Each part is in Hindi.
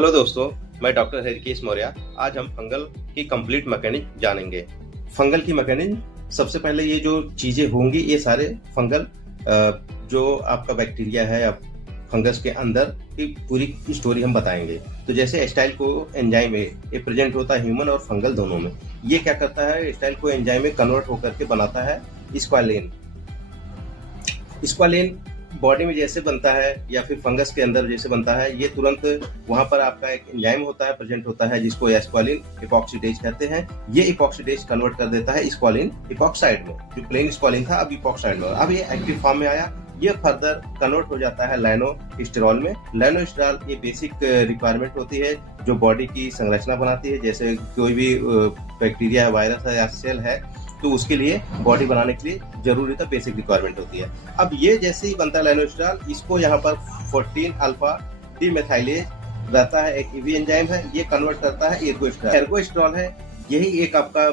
हेलो दोस्तों, मैं डॉक्टर हरिकेश मौर्य। आज हम फंगल की कंप्लीट मैकेनिज्म जानेंगे। फंगल की मैकेनिज्म, सबसे पहले ये जो चीजें होंगी ये सारे फंगल जो आपका बैक्टीरिया है या फंगस के अंदर की पूरी स्टोरी हम बताएंगे। तो जैसे एस्टाइल को एंजाइम है, ये प्रेजेंट होता है ह्यूमन और फंगल दोनों में। ये क्या करता है, एस्टाइल को एंजाइम में कन्वर्ट होकर के बनाता है स्क्वालेन। स्क्वालेन बॉडी में जैसे बनता है या फिर फंगस के अंदर जैसे बनता है, ये तुरंत वहां पर आपका एक एंजाइम होता है, प्रेजेंट होता है, जिसको स्क्वालिन इपॉक्सीडेज कहते हैं। ये इपॉक्सीडेज कन्वर्ट कर देता है स्क्वालिन इपॉक्साइड में। जो प्लेन स्क्वालिन था अब इपॉक्साइड में, अब ये एक्टिव फॉर्म में आया। ये फर्दर कन्वर्ट हो जाता है लाइनोस्टेरॉल में। लाइनोस्टेरॉल ये बेसिक रिक्वायरमेंट होती है जो बॉडी की संरचना बनाती है। जैसे कोई भी बैक्टीरिया वायरस है या सेल है तो उसके लिए बॉडी बनाने के लिए जरूरी था, बेसिक रिक्वायरमेंट होती है। अब ये जैसे ही बनता है लाइनोस्टेरॉल, इसको यहाँ पर 14 अल्फा डीमेथाइलेज रहता है, एक ईवी एंजाइम है, ये कन्वर्ट करता है एर्गोस्टेरॉल। एर्गोस्टेरॉल है, यही एक आपका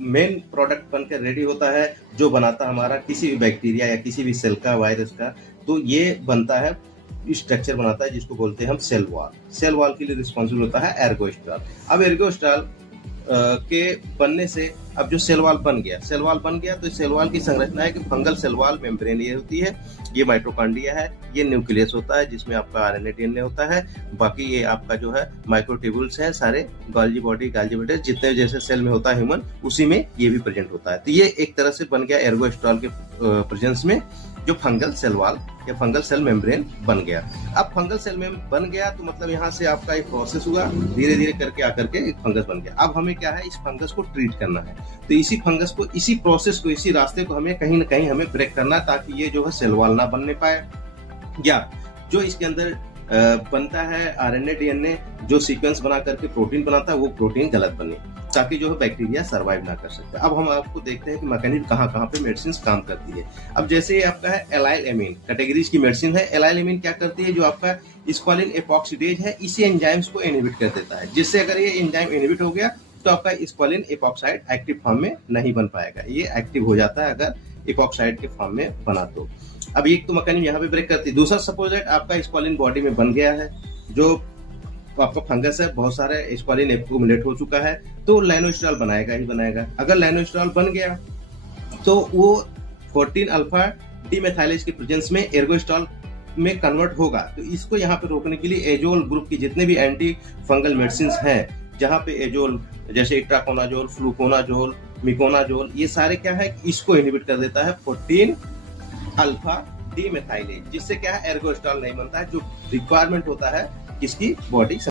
मेन प्रोडक्ट बनकर रेडी होता है जो बनाता हमारा किसी भी बैक्टीरिया या किसी भी सेल का, वायरस का। तो ये बनता है, स्ट्रक्चर बनाता है जिसको बोलते हैं हम सेल वॉल। सेल वॉल के लिए रिस्पॉन्सिबल होता है एर्गोस्टेरॉल। अब एर्गोस्टेरॉल के बनने से अब जो सेल वॉल बन गया, सेल वॉल बन गया, तो सेल वॉल की संरचना है कि फंगल सेल वॉल मेम्ब्रेन ये होती है, ये माइटोकॉन्ड्रिया है, ये न्यूक्लियस होता है जिसमें आपका आरएनए डीएनए होता है, बाकी ये आपका जो है माइक्रोट्यूब्यूल्स है सारे, गोल्जी बॉडी, गोल्जी बॉडी जितने जैसे सेल में होता है ह्यूमन, उसी में ये भी प्रेजेंट होता है। तो ये एक तरह से बन गया एर्गोस्टेरॉल के प्रेजेंस में जो फंगल सेल वॉल या फंगल सेल मेम्ब्रेन बन गया। अब फंगल सेल में बन गया तो मतलब यहाँ से आपका एक प्रोसेस हुआ, धीरे धीरे करके आकर के एक फंगस बन गया। अब हमें क्या है, इस फंगस को ट्रीट करना है। तो इसी फंगस को, इसी प्रोसेस को, इसी रास्ते को हमें कहीं ना कहीं हमें ब्रेक करना है ताकि ये जो है सेल वॉल ना बनने पाए, या जो इसके अंदर बनता है आरएनए डीएनए जो सीक्वेंस बना करके प्रोटीन बनाता है, वो प्रोटीन गलत बने, ताकि जो है बैक्टीरिया सरवाइव ना कर सकते। अब हम आपको देखते हैं कि मैकेनिज्म कहाँ पे मेडिसिन काम करती है। अब जैसे ये आपका है एलाइल एमीन कैटेगरीज की मेडिसिन है। एलाइल एमीन क्या करती है, जो आपका स्क्वालिन इपॉक्सीडेज है, इसी एंजाइम्स को इनहिबिट कर देता है, जिससे अगर ये एंजाइम इनहिबिट हो गया तो आपका स्क्वालिन इपॉक्साइड एक्टिव फॉर्म में नहीं बन पाएगा। ये एक्टिव हो जाता है अगर इपॉक्साइड के फॉर्म में बना तो। अब एक तो मैकेनिज्म यहाँ पे ब्रेक करती है। दूसरा, सपोज दैट आपका स्क्वालिन बॉडी में बन गया है, जो आपका फंगस है, बहुत सारे स्क्वालिन एक्युमुलेट हो चुका है, तो लाइनोस्टेरॉल बनाएगा ही बनाएगा। अगर लाइनोस्टेरॉल बन गया तो वो 14 अल्फा डीमेथाइलेज के प्रेजेंस में एर्गोस्टेरॉल में कन्वर्ट होगा। तो इसको यहाँ पे रोकने के लिए एजोल ग्रुप की जितने भी एंटी फंगल मेडिसिन हैं, जहाँ पे एजोल जैसे इट्राकोनाजोल, फ्लूकोनाजोल, मिकोनाजोल, ये सारे क्या है, इसको इनहिबिट कर देता है 14 अल्फा डीमेथाइलेज, जिससे क्या है एर्गोस्टेरॉल नहीं बनता है, जो रिक्वायरमेंट होता है किसकी, बॉडी